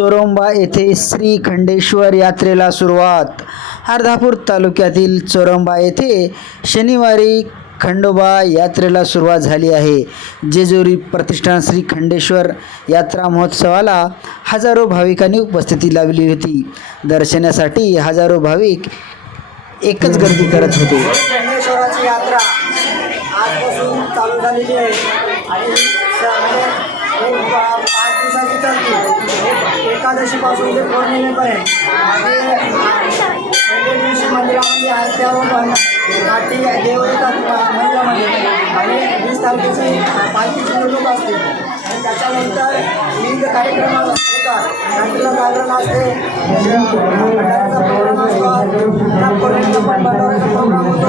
चोरंबा येथे श्री खंडेश्वर यात्रेला सुरुवात। अर्धापूर तालुक्यातील चोरंबा येथे शनिवारी खंडोबा यात्रेला सुरुवात झाली आहे। जेजुरी प्रतिष्ठान श्री खंडेश्वर यात्रा महोत्सवाला हजारो भाविकांनी उपस्थिती लावली होती। दर्शनासाठी हजारो भाविक एकच गर्दी करत होते। खंडेश्वराची यात्रा आजपासून चालू झालेली आहे आणि 5 दिवसाची चालते। एकादशीपासून ते पौर्णिमेपर्यंत पहिल्या दिवशी मंदिरामध्ये आरत्या व आरती देव येतात मंदिरामध्ये आणि 20 तारखेची पालखीची मिरवणूक असते आणि त्याच्यानंतर विविध कार्यक्रम होतात। रात्रीला जागरण असते, भंडाऱ्याचा प्रोग्राम असतो, पौर्णिमेला पण भंडाऱ्याचा प्रोग्राम होतो,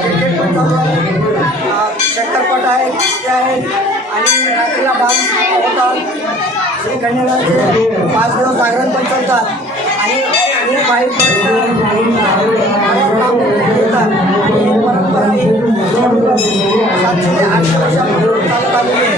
क्रिकेट पण चालू आहे, शंकरपट आहे, कुस्ती आहे आणि रात्रीला डान्स होतात। श्री खंडेश्वराचे 5 दिवस जागरण पण चालतात आणि खूप भाविक येतात आणि परंपरा ही 700 ते 800 वर्षांपासून चालत आलेली आहे।